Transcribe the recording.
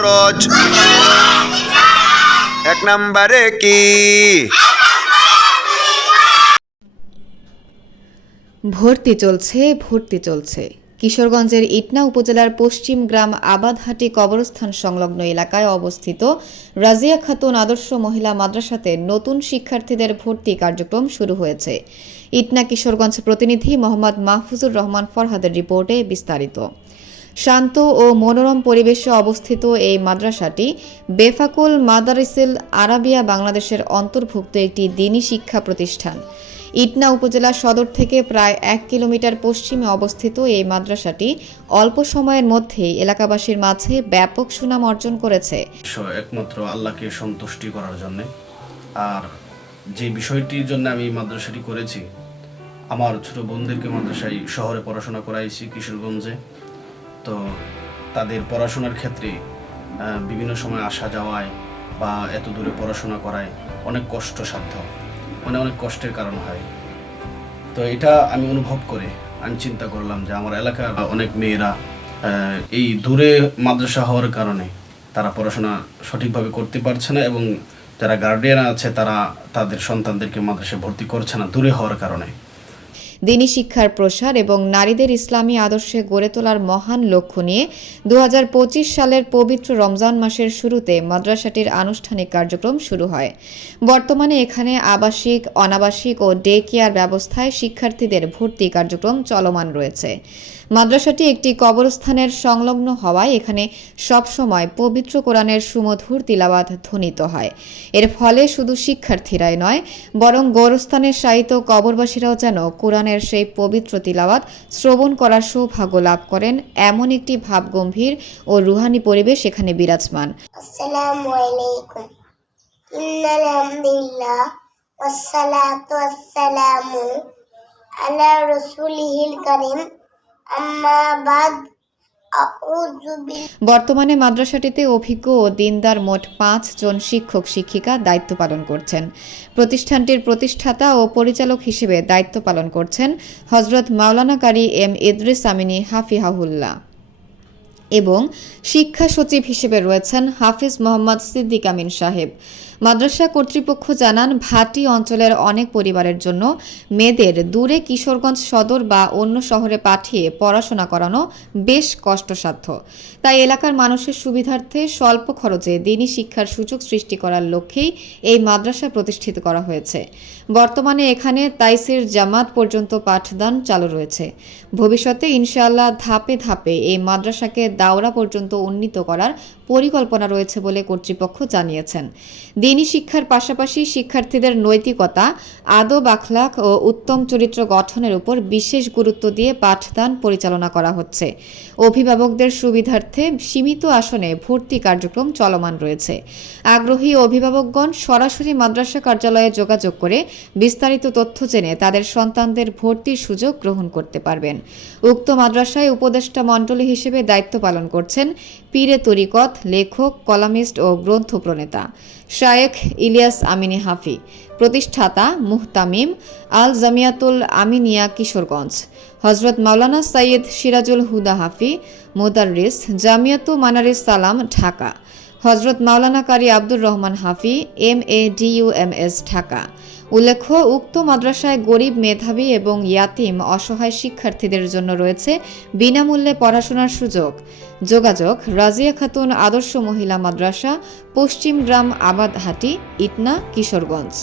খরচ? 1 নম্বরে কি? ভর্তি চলছে। কিশোরগঞ্জের ইটনা উপজেলার পশ্চিম গ্রাম আবাদহাটি কবরস্থান সংলগ্ন এলাকায় অবস্থিত রাজিয়া খাতুন আদর্শ মহিলা মাদ্রাসাতে নতুন শিক্ষার্থীদের ভর্তি কার্যক্রম শুরু হয়েছে। ইটনা কিশোরগঞ্জ প্রতিনিধি মোহাম্মদ মাহফুজুর রহমান ফরহাদের রিপোর্টে বিস্তারিত। শান্ত ও মনোরম পরিবেশে অবস্থিত এই মাদ্রাসাটি বেফাকুল মাদারিসিল আরাবিয়া বাংলাদেশের অন্তর্ভুক্ত একটি দ্বীনি শিক্ষা প্রতিষ্ঠান। ইটনা উপজেলা সদর থেকে প্রায় 1 কিলোমিটার পশ্চিমে অবস্থিত এই মাদ্রাসাটি অল্প সময়ের মধ্যেই এলাকাবাসীর মাঝে ব্যাপক সুনাম অর্জন করেছে। একমাত্র আল্লাহকে সন্তুষ্টি করার জন্য, আর যে বিষয়টির জন্য আমি মাদ্রাসাটি করেছি, আমার ছোট বোনদেরকে মাদ্রাসায় শহরে পড়াশোনা করাইছি কিশোরগঞ্জে। তো তাদের পড়াশোনার ক্ষেত্রে বিভিন্ন সময় আসা যাওয়ায় বা এত দূরে পড়াশোনা করায় অনেক কষ্টসাধ্য, অনেক কষ্টের কারণ হয়। তো এটা আমি অনুভব করে আমি চিন্তা করলাম যে আমার এলাকার অনেক মেয়েরা এই দূরে মাদ্রাসা হওয়ার কারণে তারা পড়াশোনা সঠিকভাবে করতে পারছে না, এবং যারা গার্ডিয়ান আছে তারা তাদের সন্তানদেরকে মাদ্রাসায় ভর্তি করছে না দূরে হওয়ার কারণে। দ্বীনি শিক্ষার প্রসার এবং নারীদের ইসলামী আদর্শে গড়ে তোলার মহান লক্ষ্য নিয়ে 2025 সালের পবিত্র রমজান মাসের শুরুতে মাদ্রাসাটির আনুষ্ঠানিক কার্যক্রম শুরু হয়। বর্তমানে এখানে আবাসিক, অনাবাসিক ও ডে কেয়ার ব্যবস্থায় শিক্ষার্থীদের ভর্তি কার্যক্রম চলমান রয়েছে। মাদ্রাসাটি একটি কবরস্থানের সংলগ্ন হওয়ায় এখানে সবসময় পবিত্র কোরআনের সুমধুর তিলাওয়াত ধ্বনিত হয়। এর ফলে শুধু শিক্ষার্থীরাই নয়, বরং গোরস্থানের শায়িত কবরবাসীরাও যেন কোরআনের সেই পবিত্র তিলাওয়াত শ্রবণ করার সৌভাগ্য লাভ করেন, এমন একটি ভাবগম্ভীর ও রুহানি পরিবেশ এখানে বিরাজমান। আসসালামু আলাইকুম। ইন্নাল হামদুলিল্লাহ ওয়াসসালাতু ওয়াসসালামু আলা রাসূলিহিল কারীম। আম্মা বাদ। বর্তমানে মাদ্রাসাটিতে অভিজ্ঞ ও দিনদার মোট 5 জন শিক্ষক শিক্ষিকা দায়িত্ব পালন করছেন। প্রতিষ্ঠানটির প্রতিষ্ঠাতা ও পরিচালক হিসেবে দায়িত্ব পালন করছেন হযরত মাওলানা কারি এম ইদ্রিস আমিনী হাফিজাহুল্লাহ এবং শিক্ষা সচিব হিসেবে রয়েছেন হাফিজ মোহাম্মদ সিদ্দিক আমিন সাহেব। মাদ্রাসা কর্তৃপক্ষ জানান, ভাটি অঞ্চলের অনেক পরিবারের জন্য মেয়েদের দূরে কিশোরগঞ্জ সদর বা অন্য শহরে পাঠিয়ে পড়াশোনা করানো বেশ কষ্টসাধ্য। তাই এলাকার মানুষের সুবিধার্থে স্বল্প খরচে দ্বীনি শিক্ষার সুযোগ সৃষ্টি করার লক্ষ্যেই এই মাদ্রাসা প্রতিষ্ঠিত করা হয়েছে। বর্তমানে এখানে তাইসির জামাত পর্যন্ত পাঠদান চালু রয়েছে। ভবিষ্যতে ইনশাআল্লাহ ধাপে ধাপে এই মাদ্রাসাকে দাওরা পর্যন্ত উন্নীত করার পরিকল্পনা রয়েছে বলে কর্তৃপক্ষ জানিয়েছেন। দ্বীনি শিক্ষার পাশাপাশি শিক্ষার্থীদের নৈতিকতা, আদব আখলাক ও উত্তম চরিত্র গঠনের উপর বিশেষ গুরুত্ব দিয়ে পাঠদান পরিচালনা করা হচ্ছে। অভিভাবকদের সুবিধার্থে সীমিত আসনে ভর্তি কার্যক্রম চলমান রয়েছে। আগ্রহী অভিভাবকগণ সরাসরি মাদ্রাসা কার্যালয়ে যোগাযোগ করে বিস্তারিত তথ্য জেনে তাদের সন্তানদের ভর্তির সুযোগ গ্রহণ করতে পারবেন। উক্ত মাদ্রাসায় উপদেষ্টা মণ্ডলী হিসেবে দায়িত্ব পালন করছেন পীরে তরিকত, লেখক, কলামিস্ট ও গ্রন্থ প্রণেতা শায়েখ ইলিয়াস আমিনী হাফি। প্রতিষ্ঠাতা মুহতামিম আল জামিয়াতুল আমিনিয়া কিশোরগঞ্জ। হযরত মাওলানা সাইয়্যিদ সিরাজুল হুদা হাফি, মুদাররিস, জামিয়াতু মানারিস সালাম, ঢাকা। হযরত মাওলানা কারি আব্দুর রহমান হাফি, MADUMS, ঢাকা। উল্লেখ্য, উক্ত মাদ্রাসায় গরিব, মেধাবী এবং ইয়াতিম অসহায় শিক্ষার্থীদের জন্য রয়েছে বিনামূল্যে পড়াশোনার সুযোগ। যোগাযোগ: রাজিয়া খাতুন আদর্শ মহিলা মাদ্রাসা, পশ্চিম গ্রাম আবাদহাটি, ইটনা, কিশোরগঞ্জ।